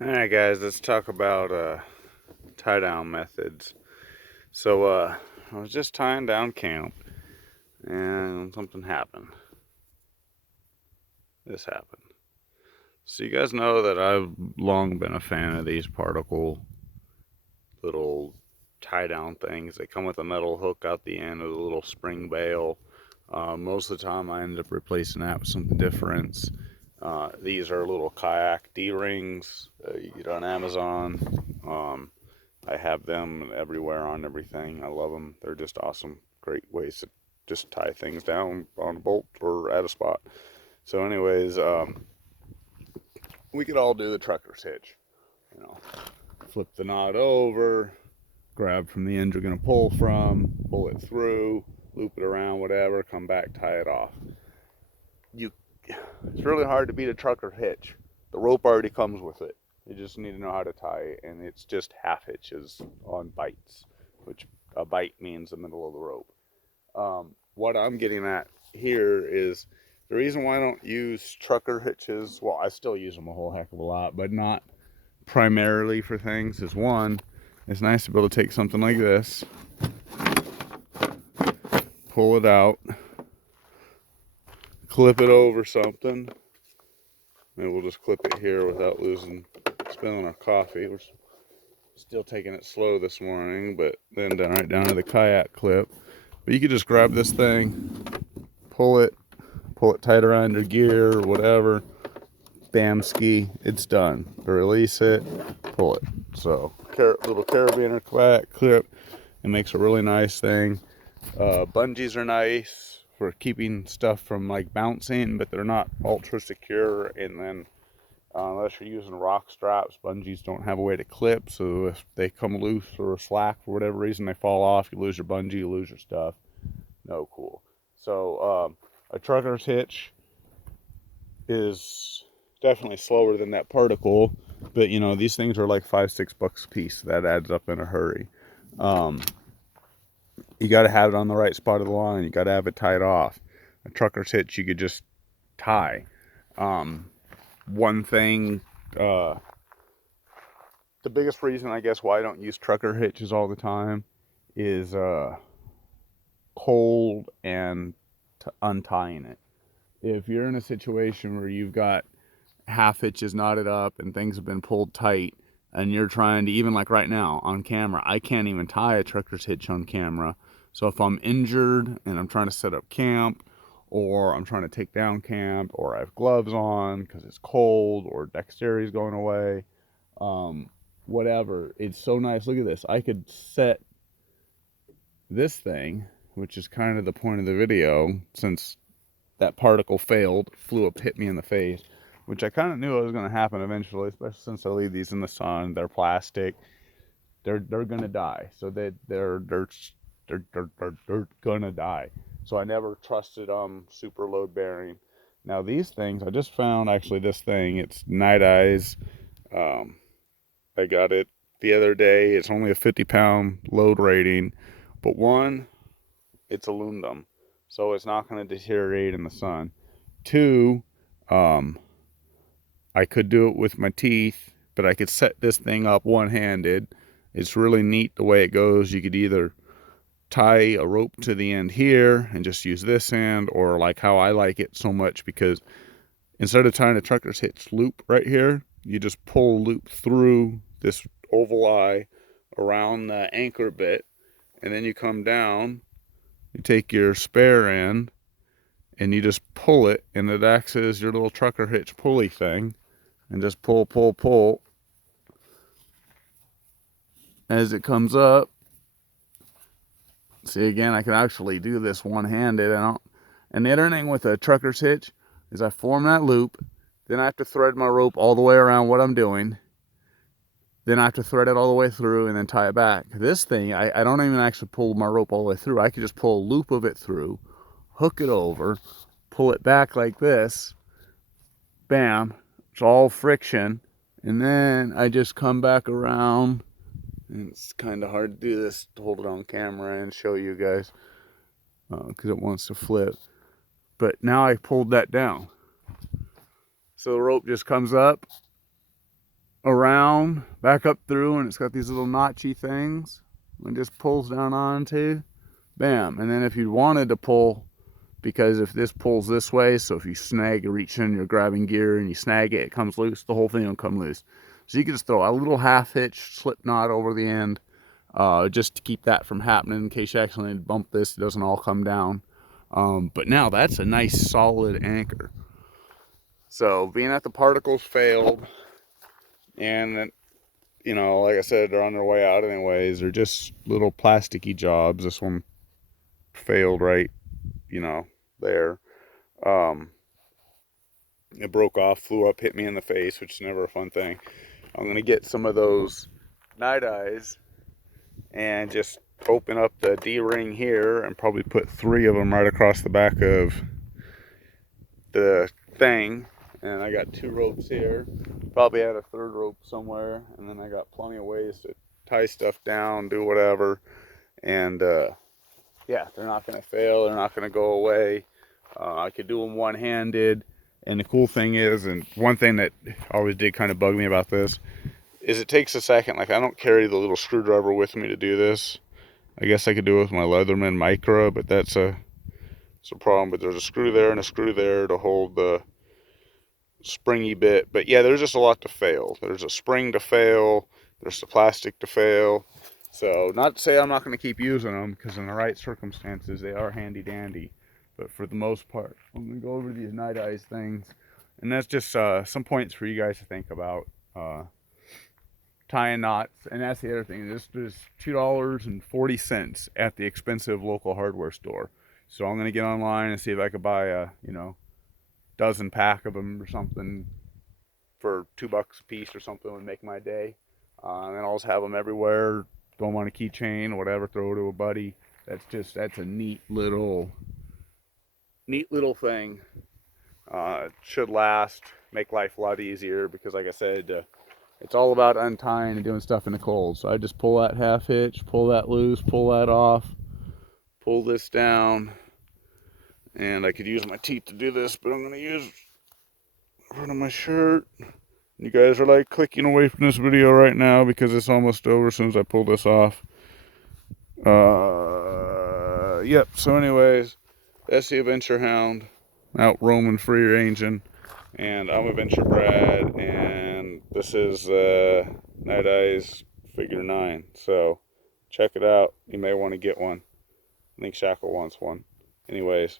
Alright guys, let's talk about tie down methods. So I was just tying down camp and something happened. This happened. So you guys know that I've long been a fan of these particle little tie down things. They come with a metal hook out the end with a little spring bail. Most of the time I end up replacing that with something different. These are little kayak D-rings you get on Amazon. I have them everywhere on everything. I love them. They're just awesome. Great ways to just tie things down on a bolt or at a spot. So anyways, we could all do the trucker's hitch. You know, flip the knot over, grab from the end you're going to pull from, pull it through, loop it around, whatever, come back, tie it off. It's really hard to beat a trucker hitch. The rope already comes with it. You just need to know how to tie it, and it's just half hitches on bites, which a bite means the middle of the rope. What I'm getting at here is the reason why I don't use trucker hitches. Well, I still use them a whole heck of a lot, but not primarily for things. Is one, it's nice to be able to take something like this, pull it out, clip it over something. Maybe we'll just clip it here without spilling our coffee. We're still taking it slow this morning, but then right down to the kayak clip. But you could just grab this thing, pull it tight around your gear or whatever. Bam ski, it's done. Release it, pull it. So little carabiner kayak clip. It makes a really nice thing. Bungees are nice for keeping stuff from like bouncing, but they're not ultra secure. And then unless you're using rock straps, bungees don't have a way to clip, so if they come loose or slack for whatever reason, they fall off, you lose your bungee, you lose your stuff. No cool. So a trucker's hitch is definitely slower than that particle, but you know, these things are like $5-6 a piece. That adds up in a hurry. You got to have it on the right spot of the line. You got to have it tied off. A trucker's hitch you could just tie. One thing, the biggest reason I guess why I don't use trucker hitches all the time is cold and untying it. If you're in a situation where you've got half hitches knotted up and things have been pulled tight, and you're trying to, even like right now on camera, I can't even tie a trucker's hitch on camera. So if I'm injured and I'm trying to set up camp, or I'm trying to take down camp, or I have gloves on because it's cold, or dexterity's going away, whatever, it's so nice. Look at this. I could set this thing, which is kind of the point of the video, since that particle failed, flew up, hit me in the face, which I kind of knew was going to happen eventually, especially since I leave these in the sun. They're plastic. They're gonna die. So they're gonna die. So I never trusted super load bearing. Now these things, I just found actually this thing. It's Night Eyes. Um, I got it the other day. It's only a 50-pound load rating, but one, it's aluminum, so it's not going to deteriorate in the sun. Two, I could do it with my teeth, but I could set this thing up one-handed. It's really neat the way it goes. You could either tie a rope to the end here and just use this end, or like how I like it so much, because instead of tying a trucker's hitch loop right here, you just pull a loop through this oval eye around the anchor bit, and then you come down, you take your spare end, and you just pull it, and it acts as your little trucker hitch pulley thing, and just pull, pull, pull as it comes up. See, again, I can actually do this one-handed. And the other thing with a trucker's hitch is I form that loop, then I have to thread my rope all the way around what I'm doing, then I have to thread it all the way through and then tie it back. This thing, I don't even actually pull my rope all the way through. I could just pull a loop of it through, hook it over, pull it back like this, bam, it's all friction, and then I just come back around. And it's kind of hard to do this, to hold it on camera and show you guys, because it wants to flip. But now I pulled that down, so the rope just comes up, around, back up through, and it's got these little notchy things. And just pulls down onto, bam. And then if you wanted to pull, because if this pulls this way, so if you snag, reach in, you're grabbing gear and you snag it, it comes loose, the whole thing will come loose. So you can just throw a little half hitch slip knot over the end, just to keep that from happening in case you accidentally bump this, it doesn't all come down. But now that's a nice solid anchor. So being that the particles failed, and you know, like I said, they're on their way out anyways, they're just little plasticky jobs. This one failed right, you know, there. It broke off, flew up, hit me in the face, which is never a fun thing. I'm gonna get some of those night eyes and just open up the D-ring here and probably put 3 of them right across the back of the thing. And I got 2 ropes here, probably add a 3rd rope somewhere, and then I got plenty of ways to tie stuff down, do whatever. And yeah, they're not gonna fail, they're not gonna go away. I could do them one-handed. And the cool thing is, and one thing that always did kind of bug me about this, is it takes a second. Like, I don't carry the little screwdriver with me to do this. I guess I could do it with my Leatherman Micra, but it's a problem. But there's a screw there and a screw there to hold the springy bit. But yeah, there's just a lot to fail. There's a spring to fail. There's the plastic to fail. So not to say I'm not going to keep using them, because in the right circumstances, they are handy dandy. But for the most part, I'm going to go over these night eyes things. And that's just some points for you guys to think about. Tying knots. And that's the other thing. This is $2.40 at the expensive local hardware store. So I'm going to get online and see if I could buy a, you know, dozen pack of them or something for $2 a piece or something would make my day. And then I'll just have them everywhere. Throw them on a keychain or whatever. Throw it to a buddy. That's a neat little thing. It should last, make life a lot easier, because like I said, it's all about untying and doing stuff in the cold. So I just pull that half hitch, pull that loose, pull that off, pull this down, and I could use my teeth to do this, but I'm going to use front of my shirt. You guys are like clicking away from this video right now because it's almost over as soon as I pull this off. Yep, so anyways, that's the Adventure Hound out roaming free ranging, and I'm Adventure Brad, and this is Night Eyes Figure 9. So check it out. You may want to get one. I think Shackle wants one. Anyways,